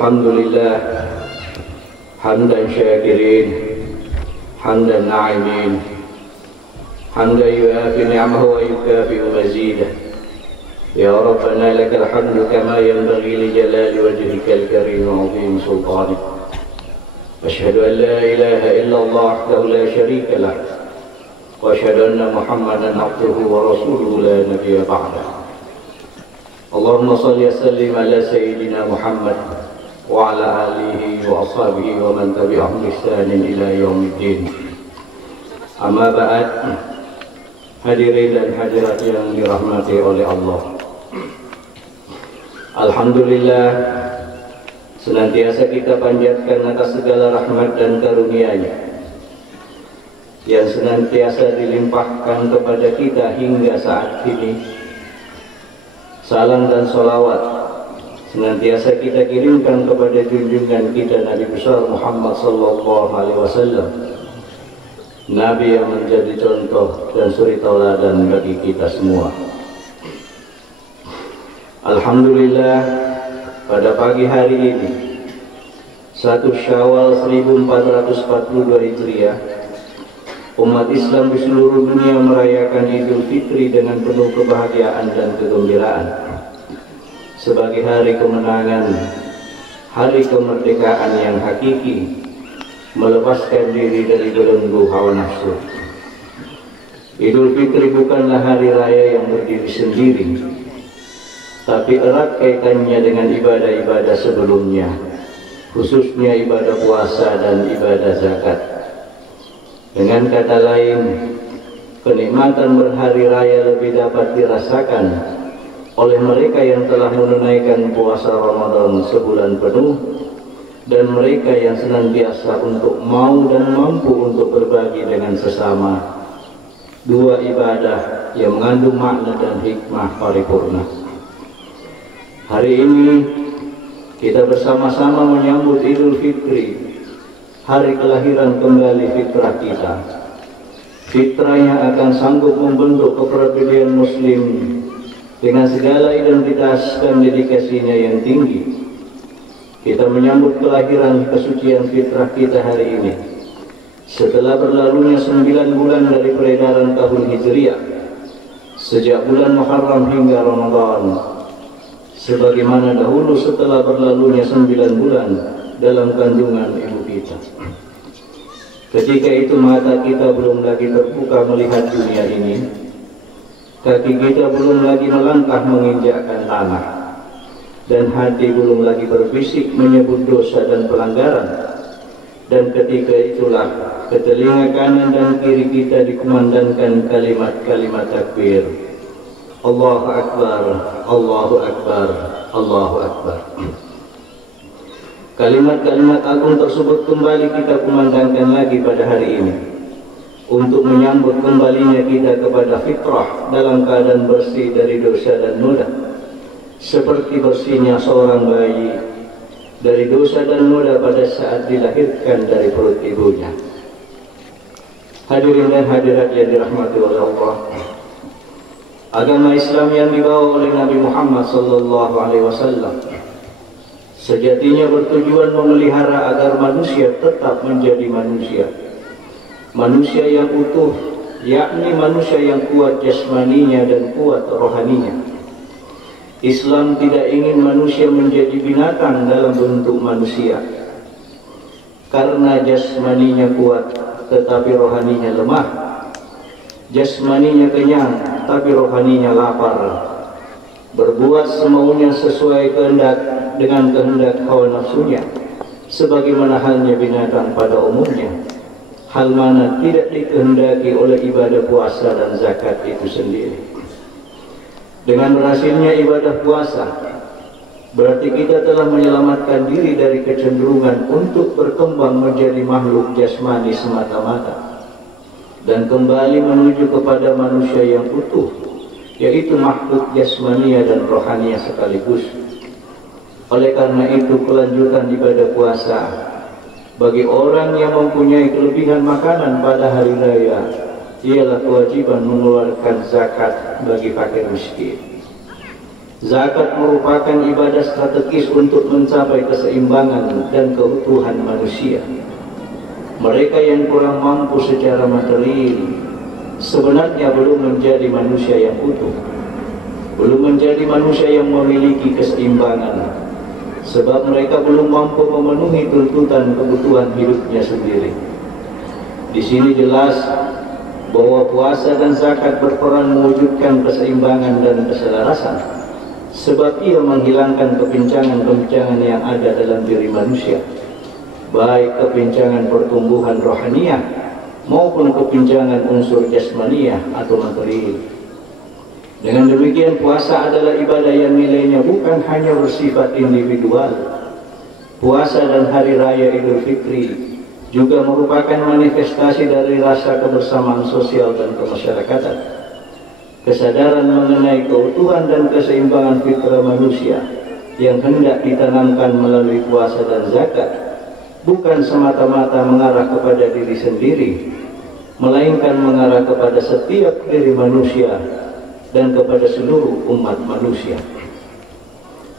الحمد لله حمدا شاكرين حمدا ناعمين حمدا يوافي نعمه ويكافئ مزيده. يا ربنا لك الحمد كما ينبغي لجلال وجهك الكريم وعظيم سلطانك. أشهد أن لا إله إلا الله وحده لا شريك له وأشهد أن محمدا عبده ورسوله لا نبي بعده. اللهم صل وسلم على سيدنا محمد وعلى آله وأصحابه ومن تبعهم بإحسان إلى يوم الدين. Amma ba'd, hadirin dan hadirat yang dirahmati oleh Allah. Alhamdulillah, senantiasa kita panjatkan atas segala rahmat dan karunia-Nya yang senantiasa dilimpahkan kepada kita hingga saat ini. Salam dan salawat senantiasa kita kirimkan kepada junjungan kita Nabi besar Muhammad sallallahu alaihi wasallam, Nabi yang menjadi contoh dan suri tauladan bagi kita semua. Alhamdulillah, pada pagi hari ini 1 Syawal 1442 Hijriah, umat Islam di seluruh dunia merayakan Idul Fitri dengan penuh kebahagiaan dan kegembiraan sebagai hari kemenangan, hari kemerdekaan yang hakiki, melepaskan diri dari belenggu hawa nafsu. Idul Fitri bukanlah hari raya yang berdiri sendiri, tapi erat kaitannya dengan ibadah-ibadah sebelumnya, khususnya ibadah puasa dan ibadah zakat. Dengan kata lain, kenikmatan berhari raya lebih dapat dirasakan oleh mereka yang telah menunaikan puasa Ramadan sebulan penuh, dan mereka yang senantiasa untuk mau dan mampu untuk berbagi dengan sesama, dua ibadah yang mengandung makna dan hikmah paripurna. Hari ini kita bersama-sama menyambut Idul Fitri, hari kelahiran kembali fitrah kita, fitrah yang akan sanggup membentuk kepribadian muslim dengan segala identitas dan dedikasinya yang tinggi. Kita menyambut kelahiran kesucian fitrah kita hari ini setelah berlalunya 9 bulan dari peredaran tahun Hijriah, sejak bulan Muharram hingga Ramadan, sebagaimana dahulu setelah berlalunya 9 bulan dalam kandungan ibu kita. Ketika itu mata kita belum lagi terbuka melihat dunia ini, kaki kita belum lagi melangkah menginjakkan tanah, dan hati belum lagi berbisik menyebut dosa dan pelanggaran. Dan ketika itulah ke telinga kanan dan kiri kita dikumandangkan kalimat-kalimat takbir, Allahu Akbar, Allahu Akbar, Allahu Akbar. Kalimat-kalimat agung tersebut kembali kita kumandangkan lagi pada hari ini untuk menyambut kembalinya kita kepada fitrah dalam keadaan bersih dari dosa dan noda, seperti bersihnya seorang bayi dari dosa dan noda pada saat dilahirkan dari perut ibunya. Hadirin dan hadirat yang dirahmati oleh Allah, agama Islam yang dibawa oleh Nabi Muhammad sallallahu alaihi wasallam sejatinya bertujuan memelihara agar manusia tetap menjadi manusia, manusia yang utuh, yakni manusia yang kuat jasmaninya dan kuat rohaninya. Islam tidak ingin manusia menjadi binatang dalam bentuk manusia, karena jasmaninya kuat tetapi rohaninya lemah, jasmaninya kenyang tapi rohaninya lapar, berbuat semaunya sesuai kehendak dengan kehendak hawa nafsunya, sebagaimana halnya binatang pada umumnya, hal mana tidak dikehendaki oleh ibadah puasa dan zakat itu sendiri. Dengan berhasilnya ibadah puasa, berarti kita telah menyelamatkan diri dari kecenderungan untuk berkembang menjadi makhluk jasmani semata-mata dan kembali menuju kepada manusia yang utuh, yaitu makhluk jasmania dan rohania sekaligus. Oleh karena itu, kelanjutan ibadah puasa bagi orang yang mempunyai kelebihan makanan pada hari raya ialah kewajiban mengeluarkan zakat bagi fakir miskin. Zakat merupakan ibadah strategis untuk mencapai keseimbangan dan keutuhan manusia. Mereka yang kurang mampu secara material sebenarnya belum menjadi manusia yang utuh, belum menjadi manusia yang memiliki keseimbangan, sebab mereka belum mampu memenuhi tuntutan kebutuhan hidupnya sendiri. Di sini jelas bahwa puasa dan zakat berperan mewujudkan keseimbangan dan keselarasan, sebab ia menghilangkan kepincangan-kepincangan yang ada dalam diri manusia, baik kepincangan pertumbuhan rohaniah maupun kepincangan unsur jasmaniah atau material. Dengan demikian, puasa adalah ibadah yang nilainya bukan hanya bersifat individual. Puasa dan hari raya Idul Fitri juga merupakan manifestasi dari rasa kebersamaan sosial dan kemasyarakatan. Kesadaran mengenai keutuhan dan keseimbangan fitrah manusia yang hendak ditanamkan melalui puasa dan zakat bukan semata-mata mengarah kepada diri sendiri, melainkan mengarah kepada setiap diri manusia dan kepada seluruh umat manusia.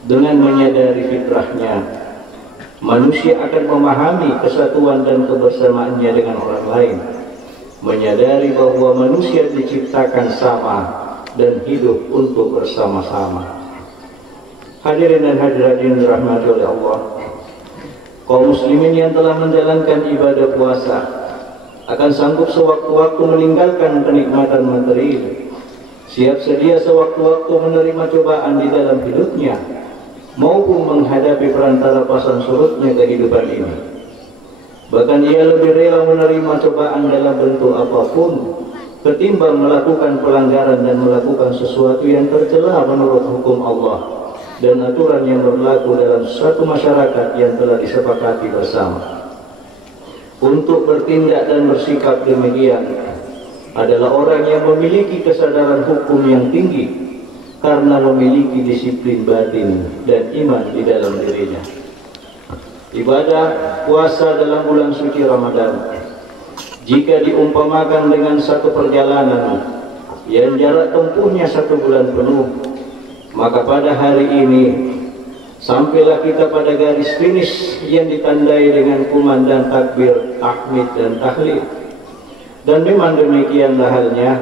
Dengan menyadari fitrahnya, manusia akan memahami kesatuan dan kebersamaannya dengan orang lain, menyadari bahwa manusia diciptakan sama dan hidup untuk bersama-sama. Hadirin dan hadirat yang dirahmati oleh Allah, kaum muslimin yang telah menjalankan ibadah puasa akan sanggup sewaktu-waktu meninggalkan kenikmatan material, siap sedia sewaktu-waktu menerima cobaan di dalam hidupnya maupun menghadapi perantara pasang surutnya kehidupan ini. Bahkan ia lebih rela menerima cobaan dalam bentuk apapun ketimbang melakukan pelanggaran dan melakukan sesuatu yang tercela menurut hukum Allah dan aturan yang berlaku dalam suatu masyarakat yang telah disepakati bersama. Untuk bertindak dan bersikap demikian adalah orang yang memiliki kesadaran hukum yang tinggi karena memiliki disiplin batin dan iman di dalam dirinya. Ibadah puasa dalam bulan suci Ramadan jika diumpamakan dengan satu perjalanan yang jarak tempuhnya 1 bulan penuh, maka pada hari ini sampailah kita pada garis finish yang ditandai dengan kumandang takbir, tahmid dan tahlil. Dan memang demikianlah halnya,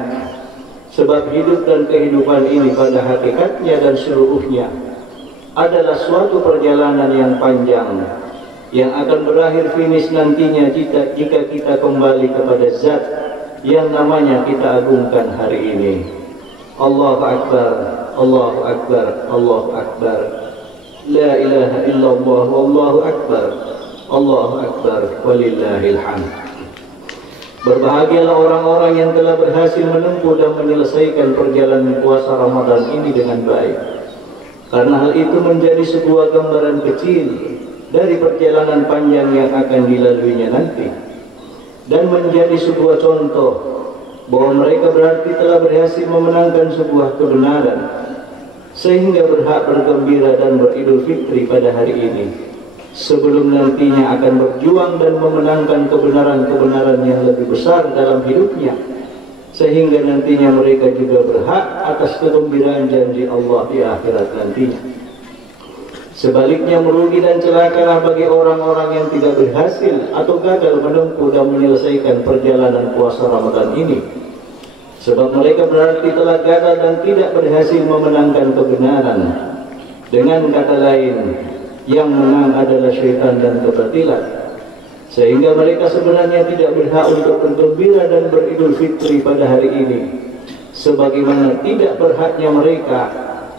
sebab hidup dan kehidupan ini pada hakikatnya dan seluruhnya adalah suatu perjalanan yang panjang yang akan berakhir finish nantinya jika kita kembali kepada zat yang namanya kita agungkan hari ini. Allahu Akbar, Allahu Akbar, Allahu Akbar, La ilaha illallah, Wallahu Akbar, Allahu Akbar, walillahil hamd. Berbahagialah orang-orang yang telah berhasil menempuh dan menyelesaikan perjalanan puasa Ramadan ini dengan baik, karena hal itu menjadi sebuah gambaran kecil dari perjalanan panjang yang akan dilaluinya nanti, dan menjadi sebuah contoh bahwa mereka berarti telah berhasil memenangkan sebuah kebenaran sehingga berhak bergembira dan beridul fitri pada hari ini, sebelum nantinya akan berjuang dan memenangkan kebenaran-kebenaran yang lebih besar dalam hidupnya, sehingga nantinya mereka juga berhak atas kegembiraan janji Allah di akhirat nantinya. Sebaliknya, merugi dan celakalah bagi orang-orang yang tidak berhasil atau gagal menempuh dan menyelesaikan perjalanan puasa Ramadan ini, sebab mereka berarti telah gagal dan tidak berhasil memenangkan kebenaran. Dengan kata lain, yang menang adalah syaitan dan kebatilan, sehingga mereka sebenarnya tidak berhak untuk bergembira dan beridul fitri pada hari ini, sebagaimana tidak berhaknya mereka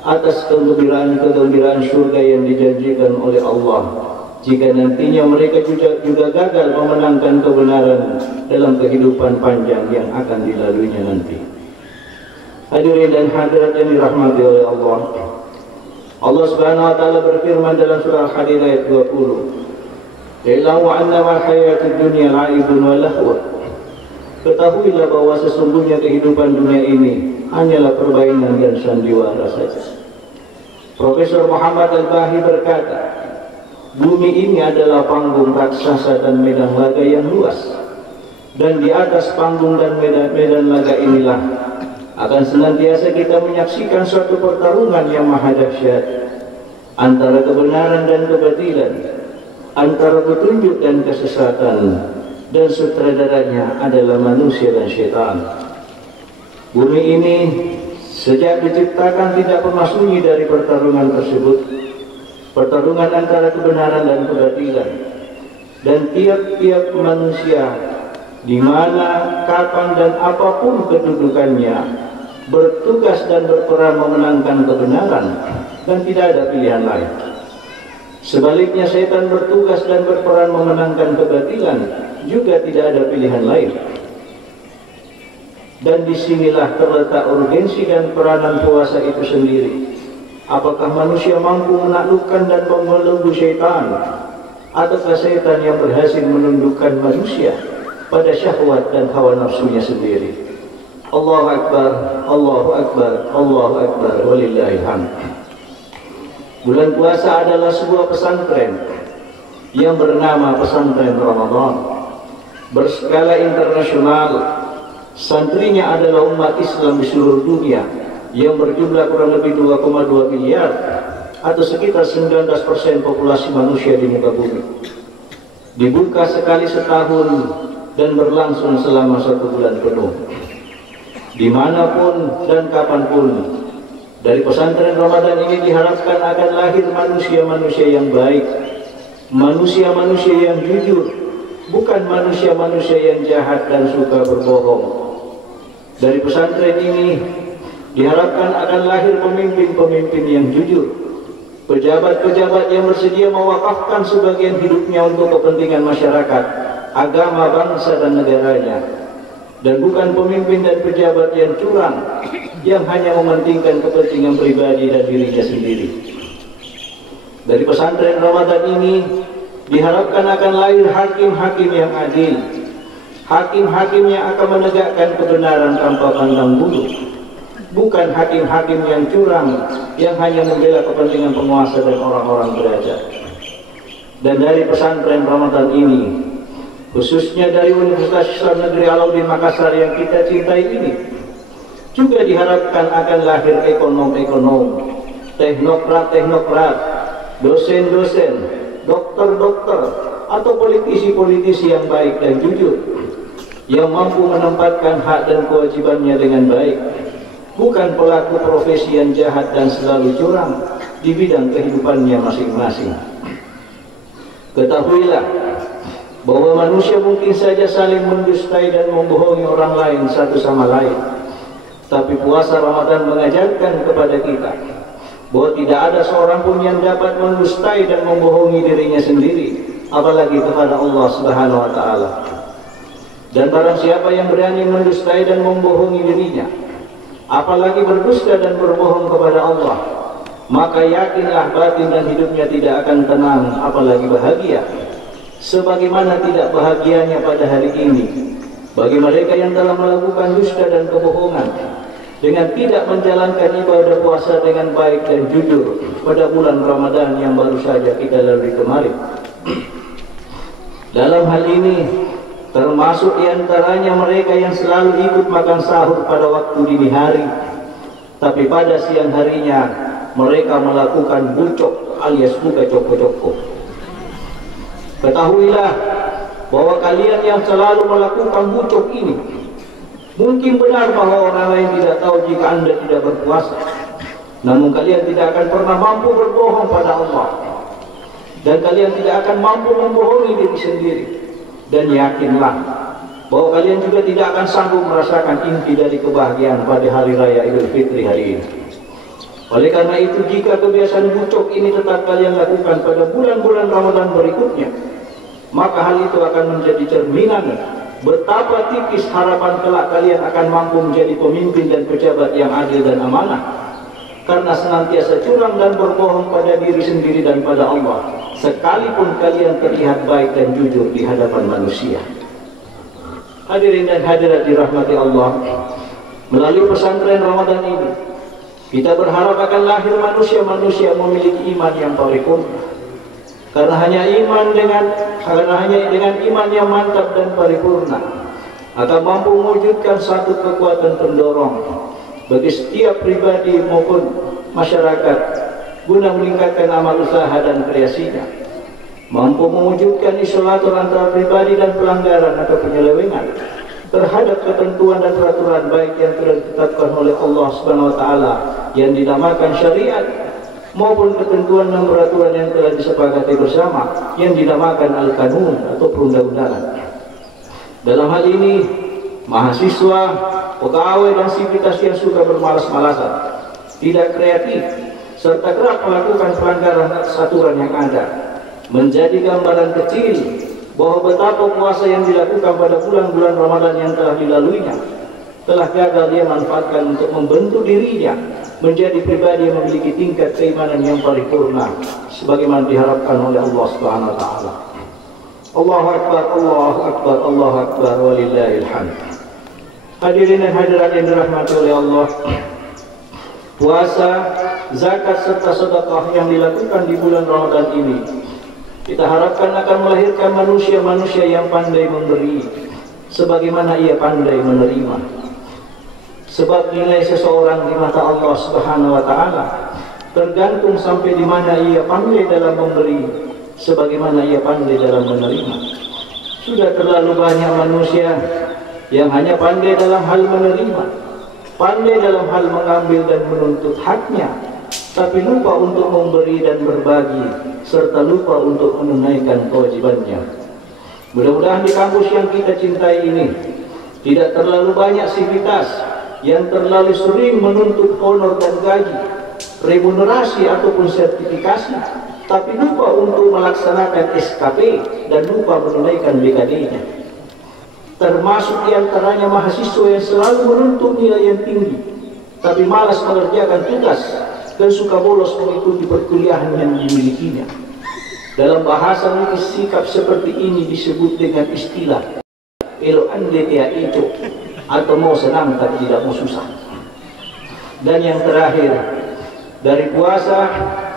atas kegembiraan surga yang dijanjikan oleh Allah jika nantinya mereka juga gagal memenangkan kebenaran dalam kehidupan panjang yang akan dilaluinya nanti. Hadirin dan hadirat yang dirahmati oleh Allah, Allah Subhanahu wa taala berfirman dalam surah Al-Hadid ayat 20, "Ilahu annama hayatud dunya la'ibun wa lahwa." Ketahuilah bahwa sesungguhnya kehidupan dunia ini hanyalah permainan dan sandiwara saja. Profesor Muhammad Al-Bahi berkata, bumi ini adalah panggung raksasa dan medan laga yang luas, dan di atas panggung dan medan laga inilah akan senantiasa kita menyaksikan suatu pertarungan yang maha dahsyat antara kebenaran dan kebatilan, antara petunjuk dan kesesatan, dan sutradaranya adalah manusia dan syaitan. Bumi ini sejak diciptakan tidak pernah sunyi dari pertarungan tersebut, pertarungan antara kebenaran dan kebatilan. Dan tiap-tiap manusia, di mana, kapan, dan apapun kedudukannya, bertugas dan berperan memenangkan kebenaran, dan tidak ada pilihan lain. Sebaliknya, setan bertugas dan berperan memenangkan kebatilan, juga tidak ada pilihan lain. Dan disinilah terletak urgensi dan peranan puasa itu sendiri. Apakah manusia mampu menaklukkan dan membelenggu syaitan, ataukah setan yang berhasil menundukkan manusia pada syahwat dan hawa nafsunya sendiri? Allahu Akbar, Allahu Akbar, Allahu Akbar, walillahil hamd. Bulan puasa adalah sebuah pesantren yang bernama Pesantren Ramadan. Berskala internasional, santrinya adalah umat Islam di seluruh dunia yang berjumlah kurang lebih 2,2 miliar atau sekitar 19% populasi manusia di muka bumi. Dibuka sekali setahun dan berlangsung selama 1 bulan penuh. Dimanapun dan kapanpun, dari pesantren Ramadan ini diharapkan akan lahir manusia-manusia yang baik, manusia-manusia yang jujur, bukan manusia-manusia yang jahat dan suka berbohong. Dari pesantren ini diharapkan akan lahir pemimpin-pemimpin yang jujur, pejabat-pejabat yang bersedia mewakafkan sebagian hidupnya untuk kepentingan masyarakat, agama, bangsa, dan negaranya. Dan bukan pemimpin dan pejabat yang curang, yang hanya mementingkan kepentingan pribadi dan dirinya sendiri. Dari pesantren Ramadan ini diharapkan akan lahir hakim-hakim yang adil, hakim-hakim yang akan menegakkan kebenaran tanpa pandang bulu, bukan hakim-hakim yang curang, yang hanya membela kepentingan penguasa dan orang-orang derajat. Dan dari pesantren Ramadan ini, khususnya dari Universitas Islam Negeri Alauddin Makassar yang kita cintai ini, juga diharapkan akan lahir ekonom-ekonom, teknokrat-teknokrat, dosen-dosen, dokter-dokter, atau politisi-politisi yang baik dan jujur, yang mampu menempatkan hak dan kewajibannya dengan baik, bukan pelaku profesi yang jahat dan selalu curang di bidang kehidupannya masing-masing. Ketahuilah bahwa manusia mungkin saja saling mendustai dan membohongi orang lain satu sama lain, tapi puasa Ramadan mengajarkan kepada kita bahwa tidak ada seorang pun yang dapat mendustai dan membohongi dirinya sendiri, apalagi kepada Allah Subhanahu wa Ta'ala. Dan barang siapa yang berani mendustai dan membohongi dirinya, apalagi berdusta dan berbohong kepada Allah, maka yakinlah batin dan hidupnya tidak akan tenang, apalagi bahagia. Sebagaimana tidak bahagianya pada hari ini bagi mereka yang telah melakukan dusta dan kebohongan dengan tidak menjalankan ibadah puasa dengan baik dan jujur pada bulan Ramadan yang baru saja kita lalui kemarin. Dalam hal ini termasuk diantaranya mereka yang selalu ikut makan sahur pada waktu dini hari, tapi pada siang harinya mereka melakukan bucok alias buka coko-coko. Ketahuilah bahwa kalian yang selalu melakukan bucok ini, mungkin benar bahwa orang lain tidak tahu jika Anda tidak berpuasa, namun kalian tidak akan pernah mampu berbohong pada Allah, dan kalian tidak akan mampu membohongi diri sendiri. Dan yakinlah bahwa kalian juga tidak akan sanggup merasakan inti dari kebahagiaan pada hari raya Idul Fitri hari ini. Oleh karena itu, jika kebiasaan bucok ini tetap kalian lakukan pada bulan-bulan Ramadan berikutnya, maka hal itu akan menjadi cerminan betapa tipis harapan kelak kalian akan mampu menjadi pemimpin dan pejabat yang adil dan amanah, karena senantiasa curang dan berbohong pada diri sendiri dan pada Allah, sekalipun kalian terlihat baik dan jujur di hadapan manusia. Hadirin dan hadirat dirahmati Allah, melalui pesantren Ramadan ini kita berharap akan lahir manusia-manusia memiliki iman yang paripurna. Karena hanya dengan iman yang mantap dan paripurna akan mampu mewujudkan satu kekuatan pendorong bagi setiap pribadi maupun masyarakat guna meningkatkan amal usaha dan kreasinya, mampu mewujudkan isolator antara pribadi dan pelanggaran atau penyelewengan terhadap ketentuan dan peraturan baik yang telah ditetapkan oleh Allah Subhanahu wa taala yang dinamakan syariat maupun ketentuan dan peraturan yang telah disepakati bersama yang dinamakan al-kanun atau perundang-undangan. Dalam hal ini, mahasiswa, pegawai dan sivitas yang suka bermalas-malasan, tidak kreatif, serta kerap melakukan pelanggaran atas aturan yang ada, menjadi gambaran kecil bahwa betapa puasa yang dilakukan pada bulan-bulan Ramadan yang telah dilaluinya telah gagal dia manfaatkan untuk membentuk dirinya menjadi pribadi yang memiliki tingkat keimanan yang paripurna sebagaimana diharapkan oleh Allah Subhanahu wa taala. Allahu akbar, Allahu akbar, Allahu akbar, walillahil hamd. Hadirin dan hadirat yang dirahmati oleh Allah, puasa, zakat serta sedekah yang dilakukan di bulan Ramadan ini kita harapkan akan melahirkan manusia-manusia yang pandai memberi sebagaimana ia pandai menerima. Sebab nilai seseorang di mata Allah Subhanahu wa taala tergantung sampai di mana ia pandai dalam memberi sebagaimana ia pandai dalam menerima. Sudah terlalu banyak manusia yang hanya pandai dalam hal menerima, pandai dalam hal mengambil dan menuntut haknya, tapi lupa untuk memberi dan berbagi, serta lupa untuk menunaikan kewajibannya. Mudah-mudahan di kampus yang kita cintai ini tidak terlalu banyak sivitas yang terlalu sering menuntut honor dan gaji, remunerasi ataupun sertifikasi, tapi lupa untuk melaksanakan SKP dan lupa menunaikan BKD-nya. Termasuk diantaranya mahasiswa yang selalu menuntut nilai yang tinggi, tapi malas mengerjakan tugas dan suka bolos mengikuti perkuliahan yang dimilikinya. Dalam bahasa nulis sikap seperti ini disebut dengan istilah elo ande tia ijo, atau mau senang tapi tidak mau susah. Dan yang terakhir, dari puasa,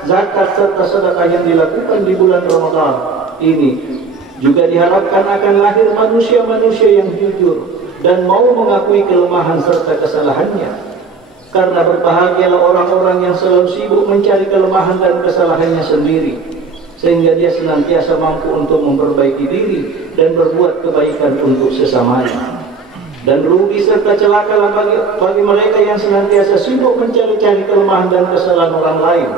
zakat serta sedekah yang dilakukan di bulan Ramadan ini juga diharapkan akan lahir manusia-manusia yang jujur dan mau mengakui kelemahan serta kesalahannya. Karena berbahagialah orang-orang yang selalu sibuk mencari kelemahan dan kesalahannya sendiri, sehingga dia senantiasa mampu untuk memperbaiki diri dan berbuat kebaikan untuk sesamanya. Dan rugi serta celakalah bagi mereka yang senantiasa sibuk mencari-cari kelemahan dan kesalahan orang lain,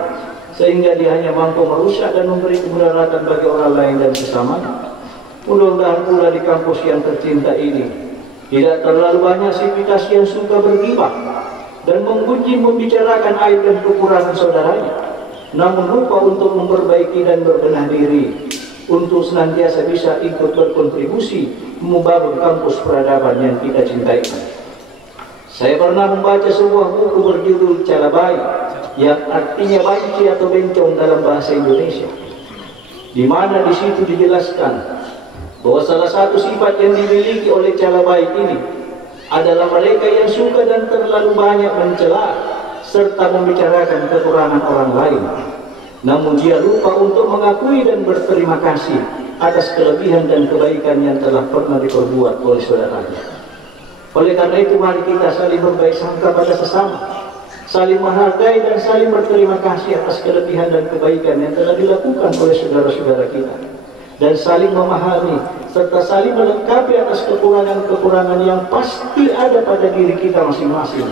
sehingga dia hanya mampu merusak dan memberi kemudaratan bagi orang lain dan sesamanya. Mudah-mudahan pula di kampus yang tercinta ini tidak terlalu banyak sivitas yang suka bergibah dan menggunjing membicarakan aib dan kekurangan saudaranya, namun lupa untuk memperbaiki dan berbenah diri untuk senantiasa bisa ikut berkontribusi membangun kampus peradaban yang kita cintai. Saya pernah membaca sebuah buku berjudul Calabai, yang artinya banci atau bencong dalam bahasa Indonesia, di mana di situ dijelaskan bahwa salah satu sifat yang dimiliki oleh Calabai ini adalah mereka yang suka dan terlalu banyak mencela serta membicarakan kekurangan orang lain, namun dia lupa untuk mengakui dan berterima kasih atas kelebihan dan kebaikan yang telah pernah diperbuat oleh saudaranya. Oleh karena itu, mari kita saling berbaik sangka pada sesama, saling menghargai dan saling berterima kasih atas kelebihan dan kebaikan yang telah dilakukan oleh saudara-saudara kita, dan saling memahami serta saling melengkapi atas kekurangan-kekurangan yang pasti ada pada diri kita masing-masing,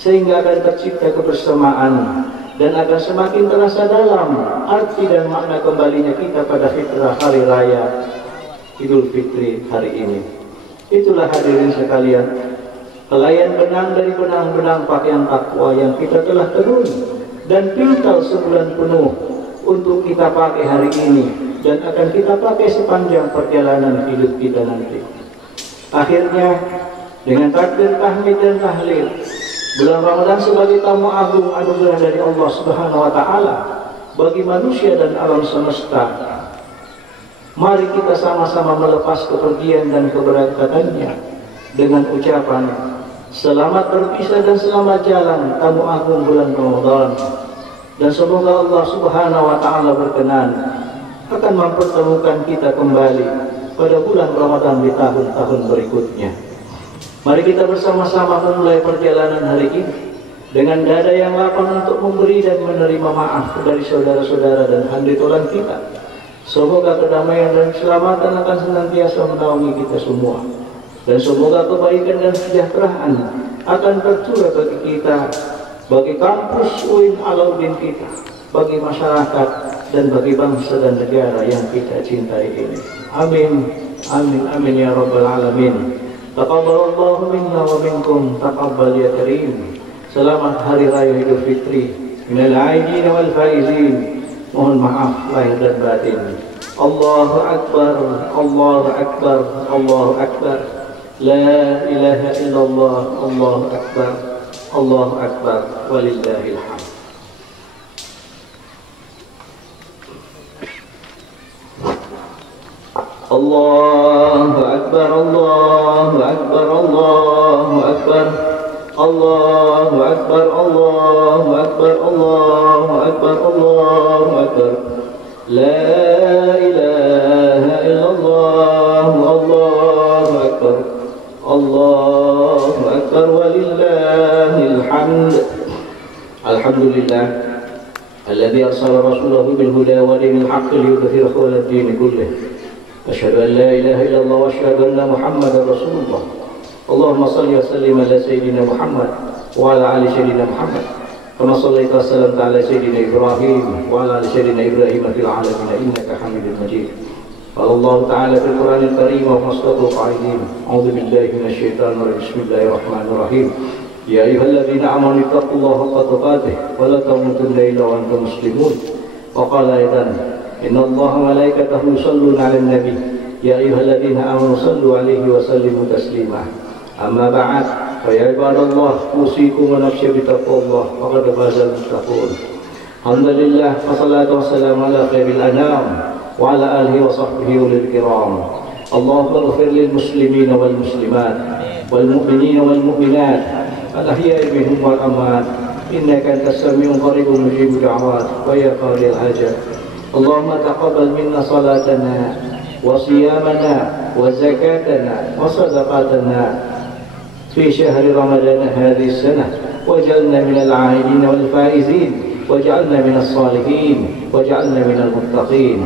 sehingga akan tercipta kebersamaan dan akan semakin terasa dalam arti dan makna kembalinya kita pada fitrah hari raya Idul Fitri hari ini. Itulah hadirin sekalian, helaian benang dari benang-benang pakaian takwa yang kita telah tenun dan pintal sebulan penuh untuk kita pakai hari ini dan akan kita pakai sepanjang perjalanan hidup kita nanti. Akhirnya, dengan takbir, tahmid dan tahlil, bulan Ramadan sebagai tamu agung anugerah dari Allah Subhanahu wa taala bagi manusia dan alam semesta. Mari kita sama-sama melepas kepergian dan keberangkatannya dengan ucapan selamat berpisah dan selamat jalan tamu agung bulan Ramadan. Dan semoga Allah Subhanahu wa taala berkenan akan mempertemukan kita kembali pada bulan Ramadan di tahun-tahun berikutnya. Mari kita bersama-sama memulai perjalanan hari ini dengan dada yang lapang untuk memberi dan menerima maaf dari saudara-saudara dan handitolan kita. Semoga kedamaian dan keselamatan akan senantiasa menaungi kita semua, dan semoga kebaikan dan kesejahteraan akan tercurah bagi kita, bagi kampus UIN Alauddin kita, bagi masyarakat, dan bagi bangsa dan negara yang kita cintai ini. Amin, amin, amin ya rabbal alamin. Taqabbalallahu minna wa minkum, taqabbal ya karim. Selamat Hari Raya Idul Fitri, minal aidin wal faizin. Mohon maaf lahir dan batin. Allahu Akbar, Allahu Akbar, Allahu Akbar. La ilaha illallah, Allahu Akbar, Allahu Akbar, walillahil hamd. Allahu Akbar, Allahu Akbar, Allahu Akbar. Allahu Akbar, Allahu Akbar, Allahu Akbar, Allahu Akbar. La ilaha illallah, Allahu Akbar, Allahu Akbar, walillahil hamd. Alhamdulillah alladzi arsala rasulahu bil huda wa dinil haqqi liyudhhirahu 'ala ad-din kullih. Asyhadu an la ilaha illallah wa asyhadu anna Muhammadar Rasulullah. Allahumma salli wa sallim ala Sayyidina Muhammad wa ala ali Sayyidina Muhammad kama sallaita wa sallamta ala Sayyidina Ibrahim wa ala ali Sayyidina Ibrahim fil alamin innaka Hamidum Majid. Qala Allah Ta'ala fil Qur'anil Karim wa masdaqul qa'idin. A'udzu billahi minasy syaithanir rajim. Bismillahirrahmanirrahim. Ya ayyuhalladzina amanu taqullaha haqqa tuqatih wa la tamutunna illa wa antum muslimun. Wa qala aidan innallaha wa malaikatahu yusholluna 'alan nabi. Ya ayyuhalladzina amanu shallu 'alaihi wa sallimu taslima. Amma ba'd, fa ya ibadallah, usikum wa nafsi bitaqwallah, faqad fazal muttaqun. Alhamdulillah, wassalatu wassalamu ala khairil anam wa ala alihi wa sahbihi ulil kiram. Allahumma ighfir lil muslimina wal muslimat wal mu'minina wal mu'minat al ahya'i minhum wal amwat innaka antas sami'un qaribun mujibud da'awat wa ya qadil hajat. Allahumma taqabbal minna salatana wa siyamana wa zakatana wa sadaqatana في شهر رمضان هذه السنة واجعلنا من العائدين والفائزين واجعلنا من الصالحين واجعلنا من المتقين.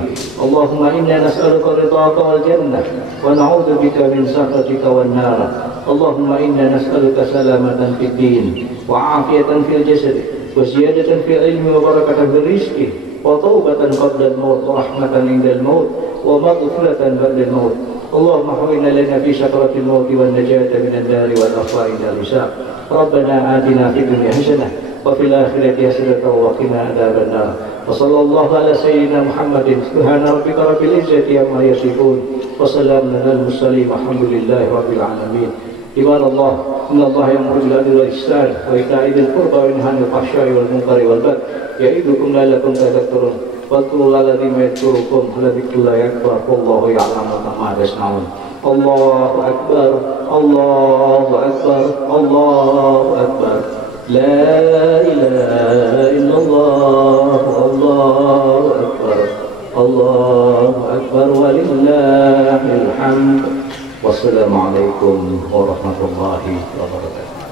اللهم إنا نسألك رضاك والجنة ونعوذ بك من سخطك والنار. اللهم إنا نسألك سلامة في الدين وعافية في الجسد وزيادة في العلم وبركة في الرزق وتوبة قبل الموت ورحمة عند الموت ومغفرة بعد الموت. اللهم حونا لنا في سكرة الموت والنجاة من النار والعفاء عند الحساب. ربنا آتنا في الدنيا حسنة وفي الآخرة حسنة وقنا عذاب النار. وصلى الله على سيدنا محمد. سبحان ربك رب العزة عما يصفون وسلام على المرسلين والحمد لله رب العالمين. عباد الله إن الله يأمر بالعدل والإحسان وإيتاء ذي القربى وينهى عن الفحشاء والمنكر والبغي يعظكم لعلكم تذكرون. Wadhkuru alladhina yadhkurukum wa dzikrullahi akbar wallahu ya'lamu ma tasna'un. Allahu akbar, Allahu akbar, Allahu akbar. La ilaha illallah, Allahu akbar, Allahu akbar, walillahil hamd. Wassalamualaikum warahmatullahi wabarakatuh.